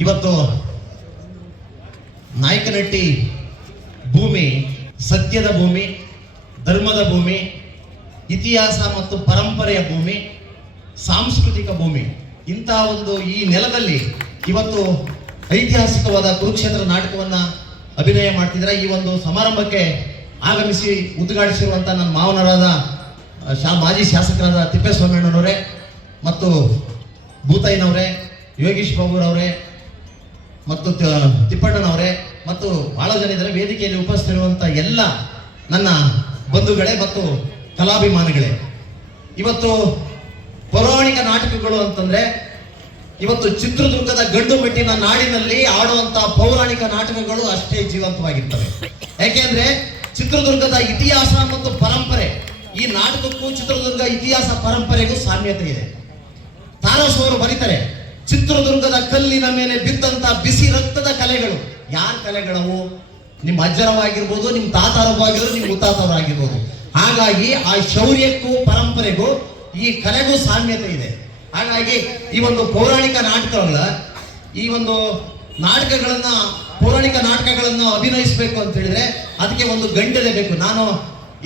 ಇವತ್ತು ನಾಯಕನಟ್ಟಿ ಭೂಮಿ, ಸತ್ಯದ ಭೂಮಿ, ಧರ್ಮದ ಭೂಮಿ, ಇತಿಹಾಸ ಮತ್ತು ಪರಂಪರೆಯ ಭೂಮಿ, ಸಾಂಸ್ಕೃತಿಕ ಭೂಮಿ ಇಂತಹ ಒಂದು ಈ ನೆಲದಲ್ಲಿ ಇವತ್ತು ಐತಿಹಾಸಿಕವಾದ ಕುರುಕ್ಷೇತ್ರ ನಾಟಕವನ್ನು ಅಭಿನಯ ಮಾಡ್ತಿದ್ರೆ ಈ ಒಂದು ಸಮಾರಂಭಕ್ಕೆ ಆಗಮಿಸಿ ಉದ್ಘಾಟಿಸಿರುವಂಥ ನನ್ನ ಮಾವನರಾದ ಶಾ, ಮಾಜಿ ಶಾಸಕರಾದ ತಿಪ್ಪೇಸ್ವಾಮಣ್ಣನವರೇ ಮತ್ತು ಭೂತಯ್ಯನವರೇ ಯೋಗೀಶ್ ಬಾಬುರವರೇ ಮತ್ತು ತಿಪ್ಪಣ್ಣನವರೇ, ಮತ್ತು ಬಹಳ ಜನ ಇದ್ದಾರೆ. ವೇದಿಕೆಯಲ್ಲಿ ಉಪಸ್ಥಿತಿರುವಂತ ಎಲ್ಲ ನನ್ನ ಬಂಧುಗಳೇ ಮತ್ತು ಕಲಾಭಿಮಾನಿಗಳೇ. ಇವತ್ತು ಪೌರಾಣಿಕ ನಾಟಕಗಳು ಅಂತಂದ್ರೆ, ಇವತ್ತು ಚಿತ್ರದುರ್ಗದ ಗಂಡು ಮೆಟ್ಟಿನ ನಾಡಿನಲ್ಲಿ ಆಡುವಂತ ಪೌರಾಣಿಕ ನಾಟಕಗಳು ಅಷ್ಟೇ ಜೀವಂತವಾಗಿರ್ತವೆ. ಯಾಕೆಂದ್ರೆ ಚಿತ್ರದುರ್ಗದ ಇತಿಹಾಸ ಮತ್ತು ಪರಂಪರೆ, ಈ ನಾಟಕಕ್ಕೂ ಚಿತ್ರದುರ್ಗ ಇತಿಹಾಸ ಪರಂಪರೆಗೂ ಸಾಮ್ಯತೆ ಇದೆ. ತಾರಸ್ ಅವರು ಬರೀತಾರೆ ಚಿತ್ರದುರ್ಗದ ಕಲ್ಲಿನ ಮೇಲೆ ಬಿದ್ದಂತ ಬಿಸಿ ರಕ್ತದ ಕಲೆಗಳು. ಯಾರ ಕಲೆಗಳವು? ನಿಮ್ಮ ಅಜ್ಜರವಾಗಿರ್ಬೋದು, ನಿಮ್ಮ ತಾತಾರವಾಗಿರ್ಬೋದು, ನಿಮ್ಮ ಮುತ್ತಾತರವಾಗಿರ್ಬೋದು ಹಾಗಾಗಿ ಆ ಶೌರ್ಯಕ್ಕೂ ಪರಂಪರೆಗೂ ಈ ಕಲೆಗೂ ಸಾಮ್ಯತೆ ಇದೆ. ಹಾಗಾಗಿ ಈ ಒಂದು ಪೌರಾಣಿಕ ನಾಟಕಗಳ, ಈ ಒಂದು ನಾಟಕಗಳನ್ನ, ಪೌರಾಣಿಕ ನಾಟಕಗಳನ್ನು ಅಭಿನಯಿಸಬೇಕು ಅಂತ ಹೇಳಿದ್ರೆ ಅದಕ್ಕೆ ಒಂದು ಗಂಟೆ ಬೇಕು. ನಾನು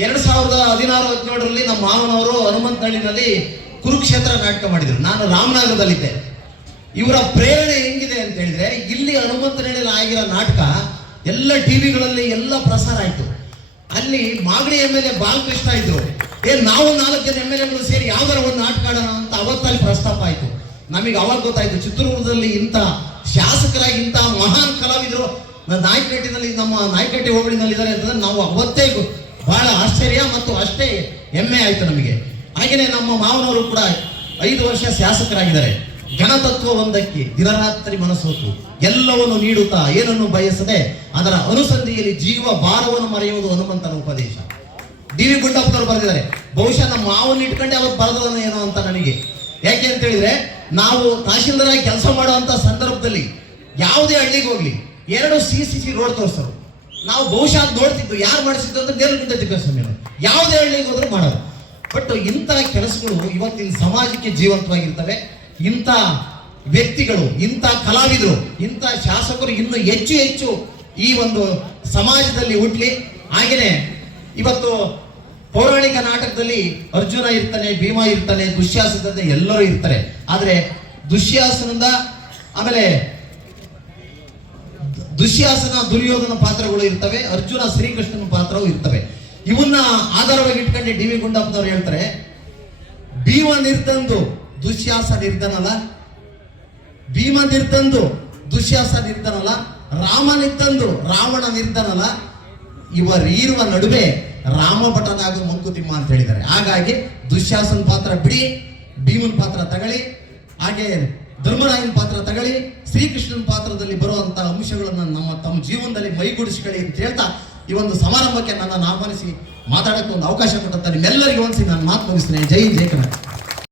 ಎರಡ್ ಸಾವಿರದ ಹದಿನಾರು ಹದಿನೇಳರಲ್ಲಿ ನಮ್ಮ ಮಾವನವರು ಹನುಮಂತಹಳ್ಳಿನಲ್ಲಿ ಕುರುಕ್ಷೇತ್ರ ನಾಟಕ ಮಾಡಿದ್ರು. ನಾನು ರಾಮನಗರದಲ್ಲಿದ್ದೆ. ಇವರ ಪ್ರೇರಣೆ ಹೆಂಗಿದೆ ಅಂತ ಹೇಳಿದ್ರೆ, ಇಲ್ಲಿ ಹನುಮಂತನಲ್ಲಿ ಆಗಿರೋ ನಾಟಕ, ಎಲ್ಲ ಟಿವಿಗಳಲ್ಲಿ ಎಲ್ಲ ಪ್ರಸಾರ ಆಯ್ತು. ಅಲ್ಲಿ Magadi M L A Balakrishna ಇದ್ರು. ಏ, ನಾವು ನಾಲ್ಕು ಜನ ಎಂ ಎಲ್ ಎಗಳು ಸೇರಿ ಯಾವ್ದಾರ ಒಂದು ನಾಟಕ ಆಡೋಣ ಅಂತ ಅವತ್ತಲ್ಲಿ ಪ್ರಸ್ತಾಪ ಆಯ್ತು. ನಮಗೆ ಅವಾಗ ಗೊತ್ತಾಯ್ತು, ಚಿತ್ರದುರ್ಗದಲ್ಲಿ ಇಂಥ ಶಾಸಕರಾಗಿ ಇಂಥ ಮಹಾನ್ ಕಲಾವಿದರು. ನಾಯ್ಕಟ್ಟಿನಲ್ಲಿ ನಮ್ಮ ನಾಯ್ಕಟ್ಟಿ ಹೋಬಳಿನಲ್ಲಿ ಇದ್ದಾರೆ ಅಂತಂದ್ರೆ ನಾವು ಅವತ್ತೇ ಬಹಳ ಆಶ್ಚರ್ಯ ಮತ್ತು ಅಷ್ಟೇ ಹೆಮ್ಮೆ ಆಯ್ತು ನಮಗೆ. ಹಾಗೆಯೇ ನಮ್ಮ ಮಾವನವರು ಕೂಡ ಐದು ವರ್ಷ ಶಾಸಕರಾಗಿದ್ದಾರೆ. ಘನತತ್ವ ಒಂದಕ್ಕೆ ದಿನರಾತ್ರಿ ಮನಸ್ಸೋತು ಎಲ್ಲವನ್ನು ನೀಡುತ್ತಾ ಏನನ್ನು ಬಯಸದೆ ಅದರ ಅನುಸಂಧಿಯಲ್ಲಿ ಜೀವ ಭಾರವನ್ನು ಮರೆಯುವುದು ಹನುಮಂತನ ಉಪದೇಶ. ಡಿ ವಿ ಗುಂಡಪ್ಪನವರು ಬರೆದಿದ್ದಾರೆ, ಬಹುಶಃ ನಮ್ಮ ಮಾವನ್ನ ಇಟ್ಕೊಂಡೆ ಅವರು ಬರೆದವನು ಏನೋ ಅಂತ ನನಗೆ. ಯಾಕೆ ಅಂತ ಹೇಳಿದ್ರೆ, ನಾವು ತಹಶೀಲ್ದಾರಾಗಿ ಕೆಲಸ ಮಾಡುವಂತ ಸಂದರ್ಭದಲ್ಲಿ ಯಾವುದೇ ಹಳ್ಳಿಗೆ ಹೋಗ್ಲಿ, ಎರಡು ಸಿ ಸಿ ಸಿ ರೋಡ್ ತೋರಿಸೋರು. ನಾವು ಬಹುಶಃ ನೋಡ್ತಿದ್ದು, ಯಾರು ಮಾಡಿಸಿದ್ದು ಅಂತ ನೇರಗುಂಟ ತಿಪ್ಪೇಸ್ವಾಮಿ ಅವರು. ಯಾವುದೇ ಹಳ್ಳಿಗೆ ಹೋದ್ರು ಮಾಡೋರು. ಬಟ್ ಇಂತಹ ಕೆಲಸಗಳು ಇವತ್ತಿನ ಸಮಾಜಕ್ಕೆ ಜೀವಂತವಾಗಿರ್ತವೆ. ಇಂಥ ವ್ಯಕ್ತಿಗಳು, ಇಂಥ ಕಲಾವಿದರು, ಇಂಥ ಶಾಸಕರು ಇನ್ನು ಹೆಚ್ಚು ಹೆಚ್ಚು ಈ ಒಂದು ಸಮಾಜದಲ್ಲಿ ಹುಟ್ಲಿ. ಹಾಗೆಯೇ ಇವತ್ತು ಪೌರಾಣಿಕ ನಾಟಕದಲ್ಲಿ ಅರ್ಜುನ ಇರ್ತಾನೆ, ಭೀಮ ಇರ್ತಾನೆ, ದುಶ್ಯಾಸನದ ಎಲ್ಲರೂ ಇರ್ತಾರೆ. ಆದರೆ ದುಶ್ಯಾಸನದ, ಆಮೇಲೆ ದುಶ್ಯಾಸನ, ದುರ್ಯೋಧನ ಪಾತ್ರಗಳು ಇರ್ತವೆ, ಅರ್ಜುನ, ಶ್ರೀಕೃಷ್ಣನ ಪಾತ್ರವೂ ಇರ್ತವೆ. ಇವನ್ನ ಆಧಾರವಾಗಿ ಇಟ್ಕೊಂಡು ಡಿ ವಿ ಗುಂಡಪ್ಪನವ್ರು ಹೇಳ್ತಾರೆ, ಭೀಮ ನಿರ್ದಂದು ದುಶ್ಯಾಸ ನಿರ್ಧನಲ್ಲ. ಭೀಮ ನಿರ್ಧಂದು ದುಶ್ಯಾಸ ನಿರ್ಧನಲ್ಲ. ರಾಮ ನಿರ್ದಂದು ರಾವಣ ನಿರ್ಧನಲ್ಲ. ಇವರಿರುವ ನಡುವೆ ರಾಮ ಭಟನಾಗ ಮಂಕುತಿಮ್ಮ ಅಂತ ಹೇಳಿದ್ದಾರೆ. ಹಾಗಾಗಿ ದುಶ್ಯಾಸನ ಪಾತ್ರ ಬಿಡಿ, ಭೀಮನ ಪಾತ್ರ ತಗಳಿ ಹಾಗೆ ಧರ್ಮರಾಯನ ಪಾತ್ರ ತಗಳಿ ಶ್ರೀಕೃಷ್ಣನ ಪಾತ್ರದಲ್ಲಿ ಬರುವಂತಹ ಅಂಶಗಳನ್ನು ನಮ್ಮ ತಮ್ಮ ಜೀವನದಲ್ಲಿ ಮೈಗೂಡಿಸಿಕೊಳ್ಳಿ ಅಂತ ಹೇಳ್ತಾ ಈ ಒಂದು ಸಮಾರಂಭಕ್ಕೆ ನನ್ನನ್ನು ಆಹ್ವಾನಿಸಿ ಮಾತಾಡಕ್ಕೆ ಒಂದು ಅವಕಾಶ ಕೊಟ್ಟಂತ ನಿಮ್ಮೆಲ್ಲರಿಗೂ ಒಂದ್ಸಿ ನಾನು ಮಾತು ಮುಗಿಸ್ತೇನೆ. ಜೈ ಜೈ ಕನ್ನಡ